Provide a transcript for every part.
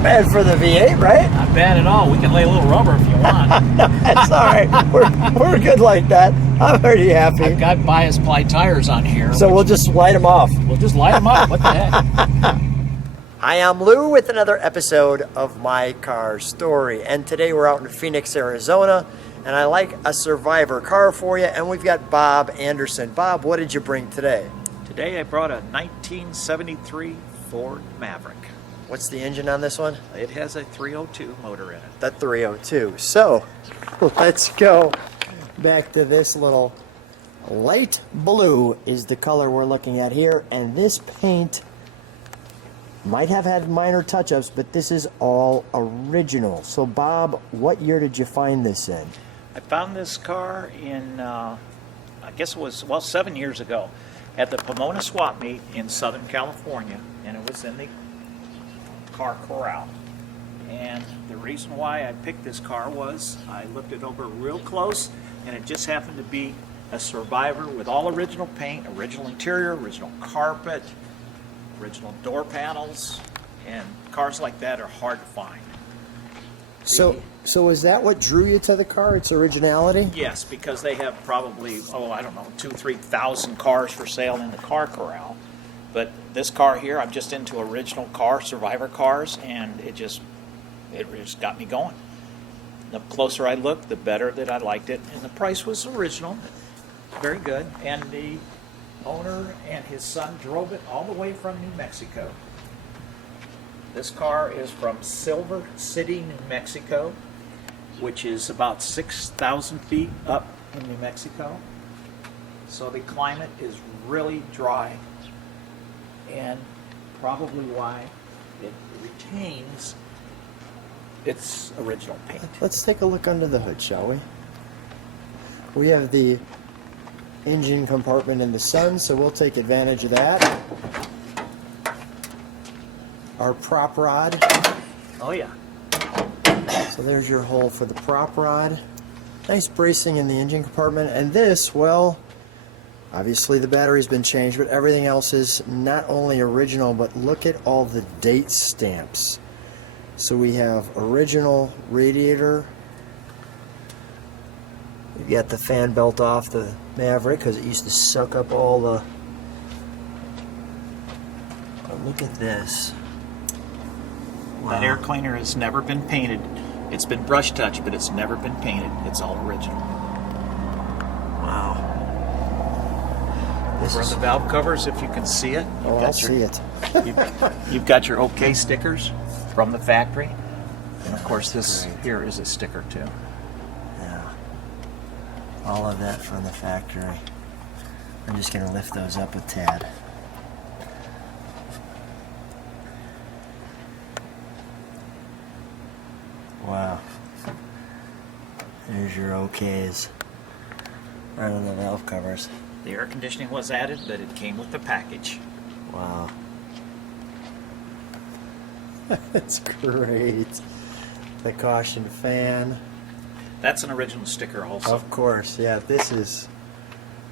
not bad for the V8, right? Not bad at all. We can lay a little rubber if you want. No, that's all right. We're good like that. I'm already happy. I've got bias ply tires on here. So we'll just light them off. We'll just light them up. What the heck? Hi, I'm Lou with another episode of My Car Story. And today we're out in Phoenix, Arizona. And I like a Survivor car for you. And we've got Bob Anderson. Bob, what did you bring today? Today I brought a 1973 Ford Maverick. What's the engine on this one? It has a 302 motor in it. The 302. So, let's go back to this little light blue is the color we're looking at here. And this paint might have had minor touch-ups, but this is all original. So, Bob, what year did you find this in? I found this car in, I guess it was, well, 7 years ago at the Pomona Swap Meet in Southern California, and it was in the car corral. And the reason why I picked this car was I looked it over real close, and it just happened to be a Survivor with all original paint, original interior, original carpet, original door panels, and cars like that are hard to find. So is that what drew you to the car? Its originality? Yes, because they have probably, I don't know, 2,000-3,000 cars for sale in the car corral. But this car here, I'm just into original car, Survivor cars, and it just got me going. The closer I looked, the better that I liked it, and the price was original, very good. And the owner and his son drove it all the way from New Mexico. This car is from Silver City, New Mexico, which is about 6,000 feet up in New Mexico. So the climate is really dry, and probably why it retains its original paint. Let's take a look under the hood, shall we? We have the engine compartment in the sun, so we'll take advantage of that. Our prop rod. Oh yeah. So there's your hole for the prop rod. Nice bracing in the engine compartment. And this, well, obviously the battery's been changed, but everything else is not only original, but look at all the date stamps. So we have original radiator. We've got the fan belt off the Maverick because it used to suck up all the... Oh, look at this. Wow. That air cleaner has never been painted. It's been brush touched, but it's never been painted. It's all original. Wow. This Over is... the valve covers, if you can see it. Oh, I'll see it. You've got your OK stickers from the factory. And of course this Great. here is a sticker too. Yeah. All of that from the factory. I'm just going to lift those up a tad. Wow. There's your OKs. Right on the valve covers. The air conditioning was added, but it came with the package. Wow. That's great. The caution fan. That's an original sticker also. Of course, yeah. This is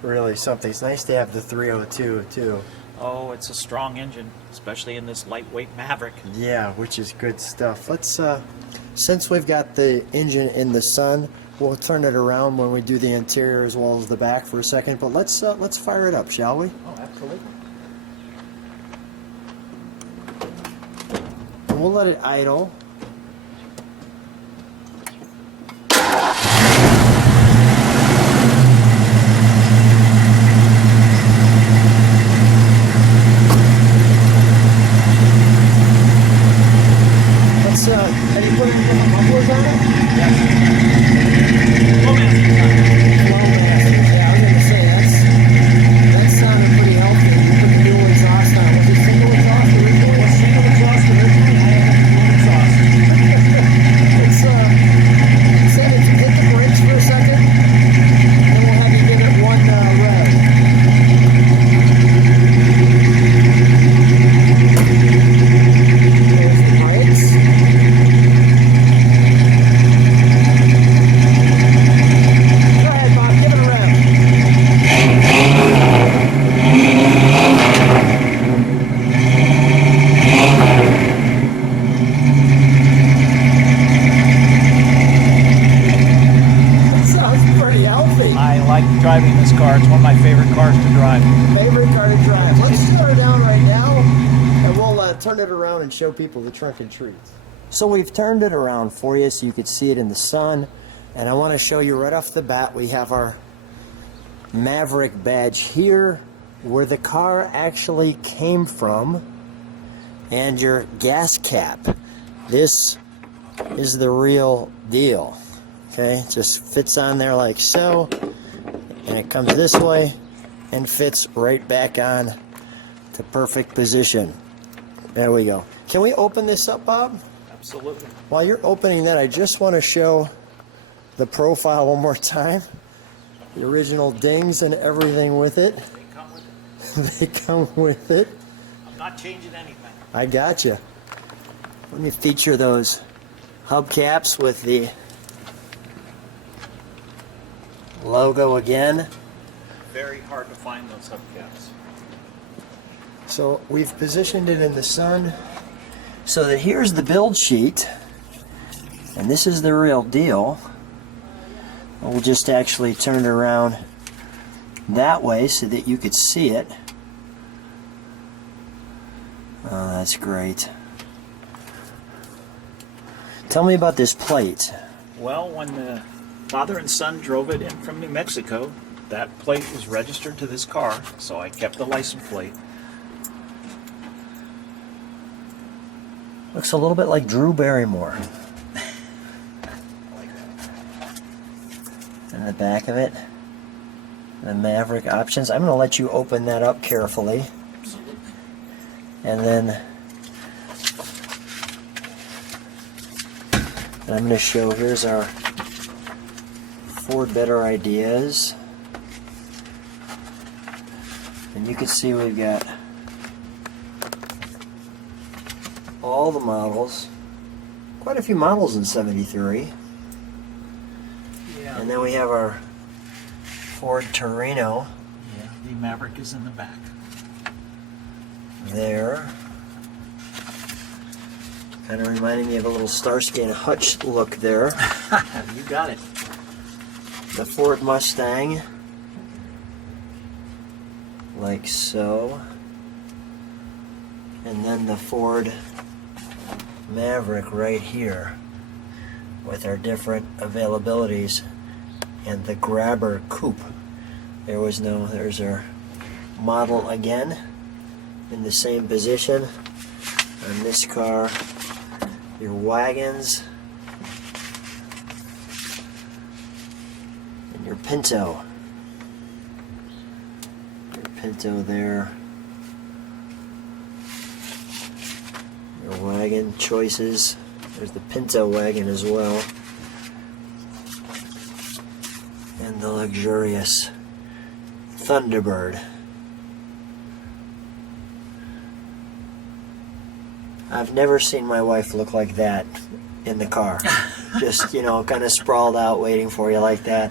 really something. It's nice to have the 302 too. Oh, it's a strong engine, especially in this lightweight Maverick. Yeah, which is good stuff. Let's since we've got the engine in the sun, we'll turn it around when we do the interior as well as the back for a second. But let's fire it up, shall we? Oh, absolutely. And we'll let it idle. Have you put any mufflers on it? Yes. Flow masters. Yeah, I was gonna say that sounded pretty healthy. You put the dual exhaust on. Was it single exhaust originally? Single exhaust originally. I have a dual exhaust. to turn it around and show people the trunk and treats. So we've turned it around for you so you could see it in the sun. And I want to show you right off the bat, we have our Maverick badge here, where the car actually came from, and your gas cap. This is the real deal. Okay, it just fits on there like so, and it comes this way and fits right back on to perfect position. There we go. Can we open this up, Bob? Absolutely. While you're opening that, I just want to show the profile one more time. The original dings and everything with it. They come with it. They come with it. I'm not changing anything. I gotcha. Let me feature those hubcaps with the logo again. Very hard to find those hubcaps. So we've positioned it in the sun so that here's the build sheet, and this is the real deal. We'll just actually turn it around that way so that you could see it. Oh, that's great. Tell me about this plate. Well, when the father and son drove it in from New Mexico, that plate was registered to this car, so I kept the license plate. Looks a little bit like Drew Barrymore. In the back of it, the Maverick options. I'm going to let you open that up carefully. Absolutely. And then I'm going to show, here's our Ford Better Ideas. And you can see we've got all the models. Quite a few models in 73. Yeah. And then we have our Ford Torino Yeah, the Maverick is in the back. there. Kind of reminding me of a little Starsky and Hutch look there. You got it. The Ford Mustang, like so. And then the Ford Maverick right here with our different availabilities, and the Grabber Coupe. There's our model again in the same position. On this car, your wagons and your Pinto. Your Pinto there. Your wagon choices. There's the Pinto wagon as well. And the luxurious Thunderbird. I've never seen my wife look like that in the car. Just, kind of sprawled out waiting for you like that.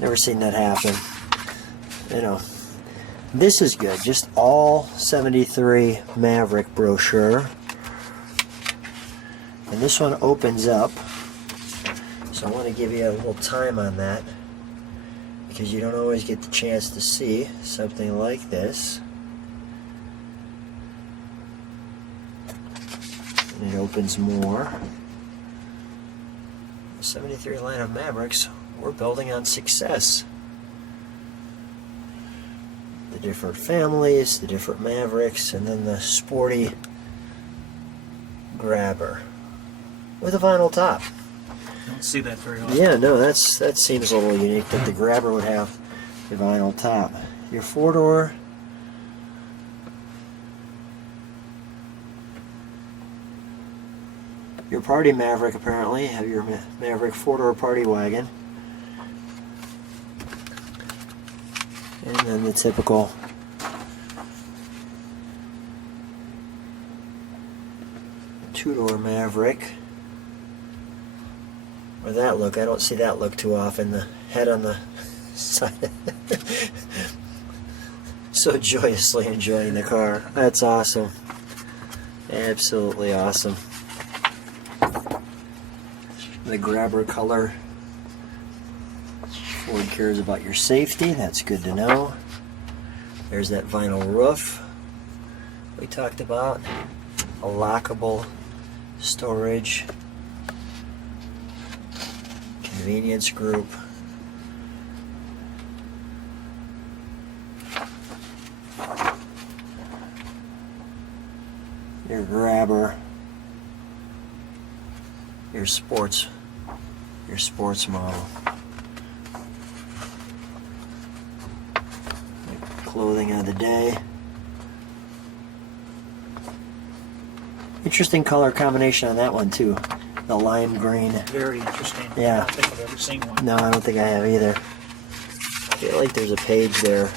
Never seen that happen. This is good. Just all 73 Maverick brochure. And this one opens up. So I want to give you a little time on that, because you don't always get the chance to see something like this. And it opens more. The 73 line of Mavericks, we're building on success. The different families, the different Mavericks, and then the sporty Grabber with a vinyl top. Don't see that very often. Yeah, no, that seems a little unique that the Grabber would have a vinyl top. Your four-door. Your Party Maverick, apparently. Have your Maverick four-door party wagon. And then the typical two-door Maverick. Or that look. I don't see that look too often. The head on the side. So joyously enjoying the car. That's awesome. Absolutely awesome. The Grabber color. Ford cares about your safety. That's good to know. There's that vinyl roof we talked about. a lockable storage, convenience group. Your grabber, your sports model, clothing of the day. Interesting color combination on that one too, the lime green. Very interesting. Yeah. I don't think I've ever seen one. No, I don't think I have either. I feel like there's a page there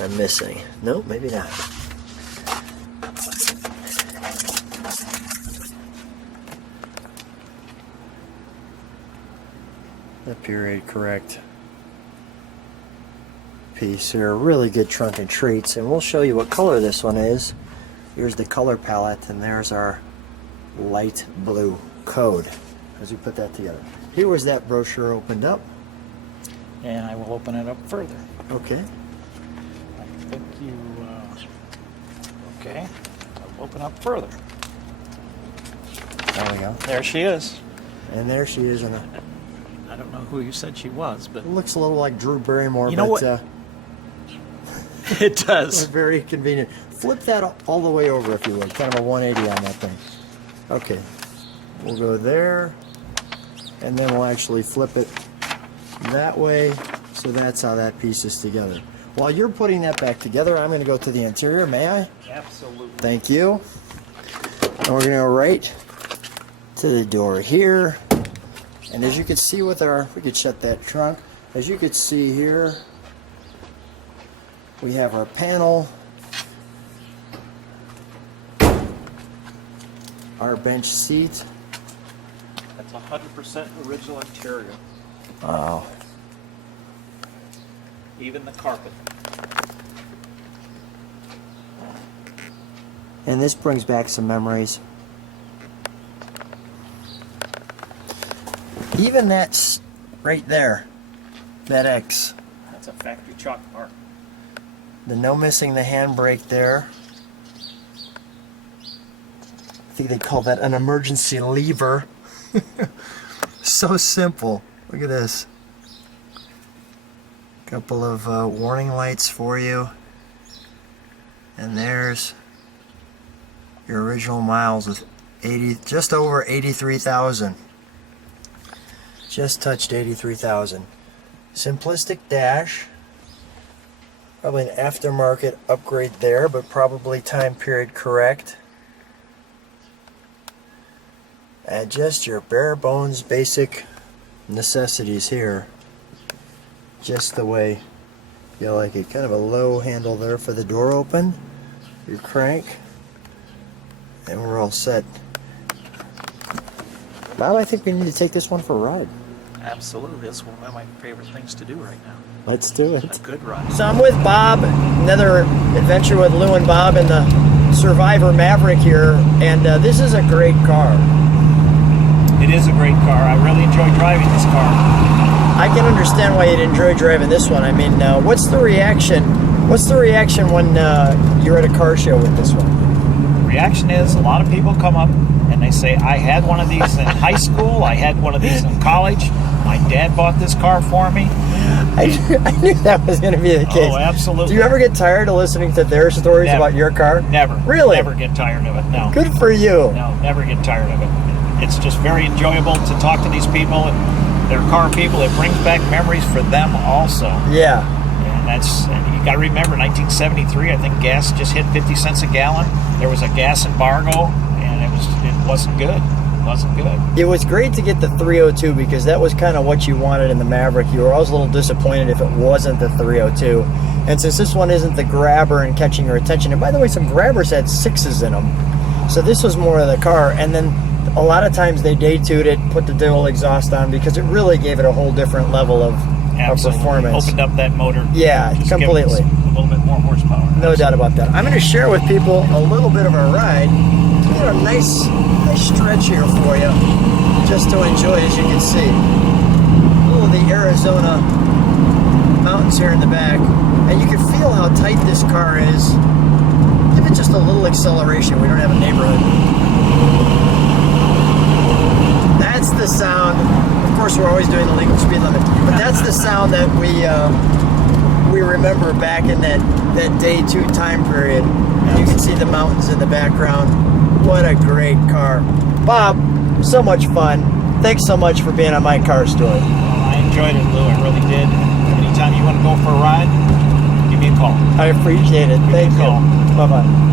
I'm missing. Nope, maybe not. The period correct piece here. Really good trunk and treats, and we'll show you what color this one is. Here's the color palette, and there's our light blue code as we put that together. Here was that brochure opened up. And I will open it up further. Okay. I think you, okay. I'll open up further. There we go. There she is. And there she is in a. I don't know who you said she was, but It looks a little like Drew Barrymore, You know but what? It does. very convenient. Flip that all the way over if you would. Kind of a 180 on that thing. Okay. We'll go there, and then we'll actually flip it that way. So that's how that piece is together. While you're putting that back together, I'm going to go to the interior. May I? Absolutely. Thank you. And we're going to go right to the door here. And as you can see with our, we could shut that trunk. As you can see here, we have our panel, our bench seat. That's 100% original interior. Wow. Even the carpet. And this brings back some memories. Even that's right there, that X. That's a factory chalk mark. The no missing the handbrake there. I think they call that an emergency lever. So simple. Look at this. Couple of warning lights for you. And there's your original miles with just over 83,000. Just touched 83,000. Simplistic dash. Probably an aftermarket upgrade there, but probably time period correct. And just your bare bones basic necessities here. Just the way you like it. Kind of a low handle there for the door open. Your crank. And we're all set. Bob, I think we need to take this one for a ride. Absolutely. That's one of my favorite things to do right now. Let's do it. A good ride. So I'm with Bob, another adventure with Lou and Bob in the Survivor Maverick here, and this is a great car. It is a great car. I really enjoy driving this car. I can understand why you'd enjoy driving this one. I mean, what's the reaction? What's the reaction when you're at a car show with this one? The reaction is a lot of people come up and they say, I had one of these in high school, I had one of these in college, my dad bought this car for me. I knew that was going to be the case. Oh, absolutely. Do you ever get tired of listening to their stories Never. about your car? Never. Really? Never get tired of it, no. Good for you. No, never get tired of it. It's just very enjoyable to talk to these people, and they're car people. It brings back memories for them also. Yeah. And you got to remember, 1973, I think gas just hit 50 cents a gallon. There was a gas embargo, and it wasn't good. It wasn't good. It was great to get the 302 because that was kind of what you wanted in the Maverick. You were always a little disappointed if it wasn't the 302. And since this one isn't the grabber and catching your attention, and by the way, some grabbers had 6s in them. So this was more of the car. And then a lot of times they day-tuned it, put the dual exhaust on because it really gave it a whole different level of performance. Opened up that motor. Yeah, Just completely. give it a little bit more horsepower. No doubt about that. I'm going to share with people a little bit of our ride. We got a nice stretch here for you, just to enjoy, as you can see. Oh, the Arizona mountains here in the back, and you can feel how tight this car is. Give it's just a little acceleration. We don't have a neighborhood. That's the sound. Of course, we're always doing the legal speed limit, but that's the sound that we remember back in that day 2 time period. You can see the mountains in the background. What a great car. Bob, so much fun. Thanks so much for being on my car story. Well, I enjoyed it, Lou. I really did. Anytime you want to go for a ride, give me a call. I appreciate it. Thank you. Give me a call. Bye-bye.